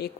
1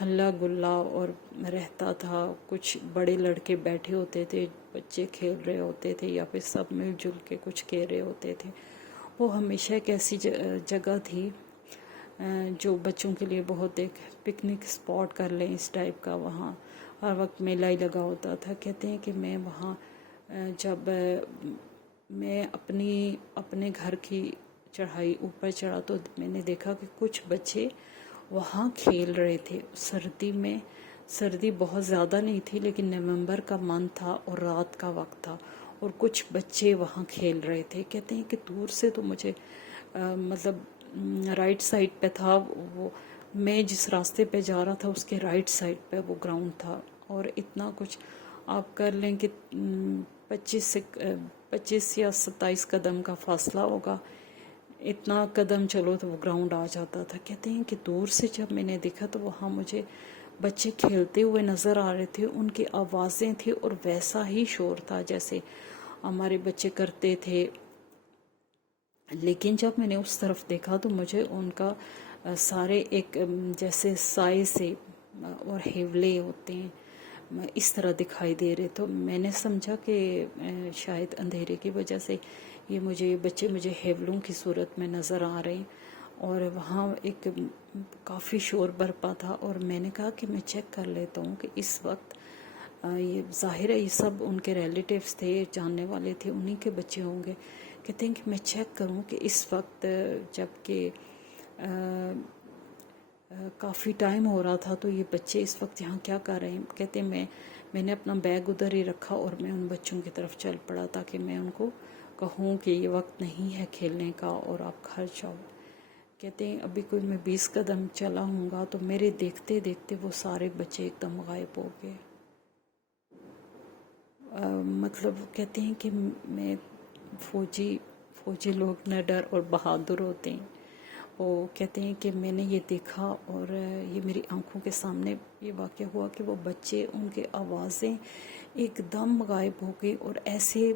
ہلا گلا اور رہتا تھا. کچھ بڑے لڑکے بیٹھے ہوتے تھے, بچے کھیل رہے ہوتے تھے, یا پھر سب مل جل کے کچھ کھیل رہے ہوتے تھے. وہ ہمیشہ ایک ایسی جگہ تھی جو بچوں کے لیے بہت ایک پکنک اسپاٹ کر لیں اس ٹائپ کا. وہاں ہر وقت میلہ ہی لگا ہوتا تھا. کہتے ہیں کہ میں وہاں جب میں اپنے گھر کی چڑھائی اوپر چڑھا تو میں نے دیکھا کہ کچھ بچے وہاں کھیل رہے تھے سردی میں. سردی بہت زیادہ نہیں تھی لیکن نومبر کا منتھ تھا اور رات کا وقت تھا, اور کچھ بچے وہاں کھیل رہے تھے. کہتے ہیں کہ دور سے تو مجھے مطلب رائٹ سائڈ پہ تھا وہ, میں جس راستے پہ جا رہا تھا اس کے رائٹ سائڈ پہ وہ گراؤنڈ تھا, اور اتنا کچھ آپ کر لیں کہ 25 یا 27 قدم کا فاصلہ ہوگا. اتنا قدم چلو تو وہ گراؤنڈ آ جاتا تھا. کہتے ہیں کہ دور سے جب میں نے دیکھا تو وہاں مجھے بچے کھیلتے ہوئے نظر آ رہے تھے. ان کی آوازیں تھیں اور ویسا ہی شور تھا جیسے ہمارے بچے کرتے تھے. لیکن جب میں نے اس طرف دیکھا تو مجھے ان کا سارے ایک جیسے سائے سے اور ہیولے ہوتے ہیں اس طرح دکھائی دے رہے. تو میں نے سمجھا کہ شاید اندھیرے کی وجہ سے یہ بچے مجھے ہیولوں کی صورت میں نظر آ رہے ہیں. اور وہاں ایک کافی شور برپا تھا, اور میں نے کہا کہ میں چیک کر لیتا ہوں کہ اس وقت یہ ظاہر ہے یہ سب ان کے ریلیٹیوز تھے, جاننے والے تھے, انہی کے بچے ہوں گے. کہتے ہیں کہ میں چیک کروں کہ اس وقت جب کہ کافی ٹائم ہو رہا تھا تو یہ بچے اس وقت یہاں کیا کر رہے ہیں. کہتے ہیں میں نے اپنا بیگ ادھر ہی رکھا اور میں ان بچوں کی طرف چل پڑا تاکہ میں ان کو کہوں کہ یہ وقت نہیں ہے کھیلنے کا اور آپ گھر جاؤ. کہتے ہیں ابھی کوئی میں 20 قدم چلا ہوں گا تو میرے دیکھتے دیکھتے وہ سارے بچے ایک دم غائب ہو گئے. مطلب کہتے ہیں کہ میں فوجی لوگ نڈر اور بہادر ہوتے ہیں. وہ کہتے ہیں کہ میں نے یہ دیکھا اور یہ میری آنکھوں کے سامنے یہ واقعہ ہوا کہ وہ بچے, ان کے آوازیں ایک دم غائب ہو گئی, اور ایسے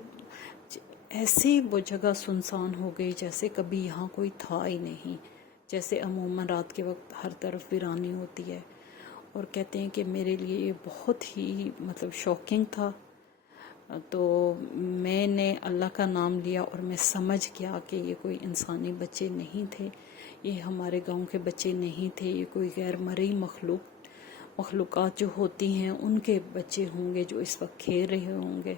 وہ جگہ سنسان ہو گئی جیسے کبھی یہاں کوئی تھا ہی نہیں, جیسے عموماً رات کے وقت ہر طرف ویرانی ہوتی ہے. اور کہتے ہیں کہ میرے لیے یہ بہت ہی مطلب شاکنگ تھا. تو میں نے اللہ کا نام لیا اور میں سمجھ گیا کہ یہ کوئی انسانی بچے نہیں تھے, یہ ہمارے گاؤں کے بچے نہیں تھے, یہ کوئی غیر مرئی مخلوقات جو ہوتی ہیں ان کے بچے ہوں گے جو اس وقت کھیل رہے ہوں گے.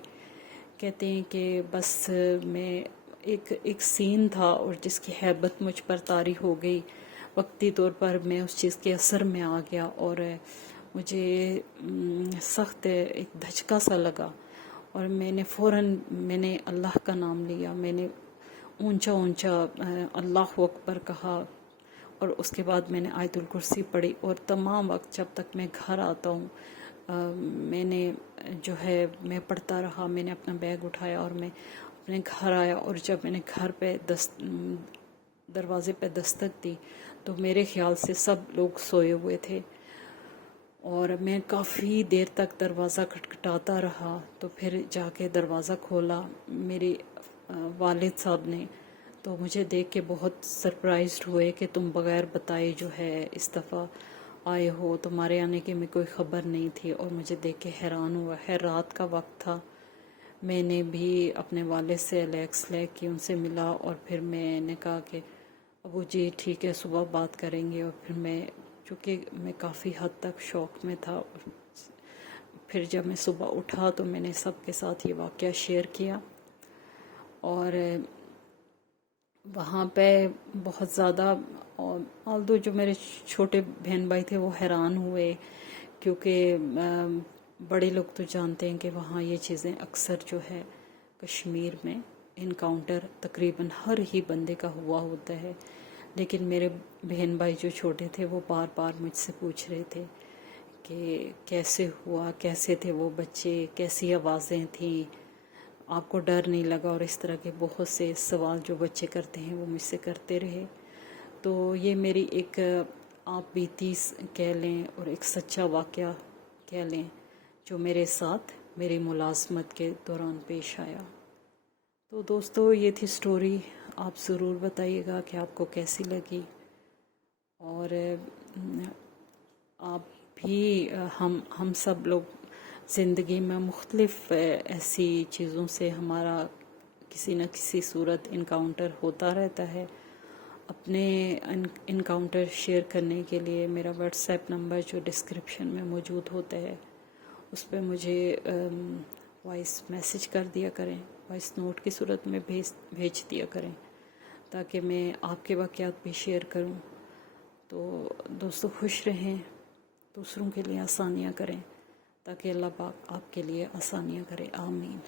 کہتے ہیں کہ بس میں ایک سین تھا اور جس کی ہیبت مجھ پر طاری ہو گئی. وقتی طور پر میں اس چیز کے اثر میں آ گیا اور مجھے سخت ایک دھچکا سا لگا, اور میں نے فوراً اللہ کا نام لیا. میں نے اونچا اللہ اکبر کہا, اور اس کے بعد میں نے آیت الکرسی پڑھی. اور تمام وقت جب تک میں گھر آتا ہوں میں نے میں پڑھتا رہا. میں نے اپنا بیگ اٹھایا اور میں اپنے گھر آیا, اور جب میں نے گھر پہ دروازے پہ دستک دی تو میرے خیال سے سب لوگ سوئے ہوئے تھے, اور میں کافی دیر تک دروازہ کھٹکھٹاتا رہا. تو پھر جا کے دروازہ کھولا میرے والد صاحب نے, تو مجھے دیکھ کے بہت سرپرائزڈ ہوئے کہ تم بغیر بتائے اس دفعہ آئے ہو, تمہارے آنے کی میں کوئی خبر نہیں تھی. اور مجھے دیکھ کے حیران ہوا ہے. رات کا وقت تھا. میں نے بھی اپنے والد سے الیکس لے کے ان سے ملا, اور پھر میں نے کہا کہ ابو جی ٹھیک ہے صبح بات کریں گے. اور پھر چونکہ میں کافی حد تک شوق میں تھا, پھر جب میں صبح اٹھا تو میں نے سب کے ساتھ یہ واقعہ شیئر کیا. اور وہاں پہ بہت زیادہ آلدو جو میرے چھوٹے بہن بھائی تھے وہ حیران ہوئے, کیونکہ بڑے لوگ تو جانتے ہیں کہ وہاں یہ چیزیں اکثر کشمیر میں انکاؤنٹر تقریباً ہر ہی بندے کا ہوا ہوتا ہے. لیکن میرے بہن بھائی جو چھوٹے تھے وہ بار بار مجھ سے پوچھ رہے تھے کہ کیسے ہوا, کیسے تھے وہ بچے, کیسی آوازیں تھیں, آپ کو ڈر نہیں لگا, اور اس طرح کے بہت سے سوال جو بچے کرتے ہیں وہ مجھ سے کرتے رہے. تو یہ میری ایک آپ بیتی کہہ لیں اور ایک سچا واقعہ کہہ لیں جو میرے ساتھ میری ملازمت کے دوران پیش آیا. تو دوستو یہ تھی سٹوری. آپ ضرور بتائیے گا کہ آپ کو کیسی لگی, اور آپ بھی ہم سب لوگ زندگی میں مختلف ایسی چیزوں سے ہمارا کسی نہ کسی صورت انکاؤنٹر ہوتا رہتا ہے. اپنے انکاؤنٹر شیئر کرنے کے لیے میرا واٹس ایپ نمبر جو ڈسکرپشن میں موجود ہوتا ہے اس پہ مجھے وائس میسج کر دیا کریں، وائس نوٹ کی صورت میں بھیج دیا کریں تاکہ میں آپ کے واقعات بھی شیئر کروں. تو دوستو خوش رہیں، دوسروں کے لیے آسانیاں کریں تاکہ اللہ پاک آپ کے لیے آسانیاں کرے. آمین.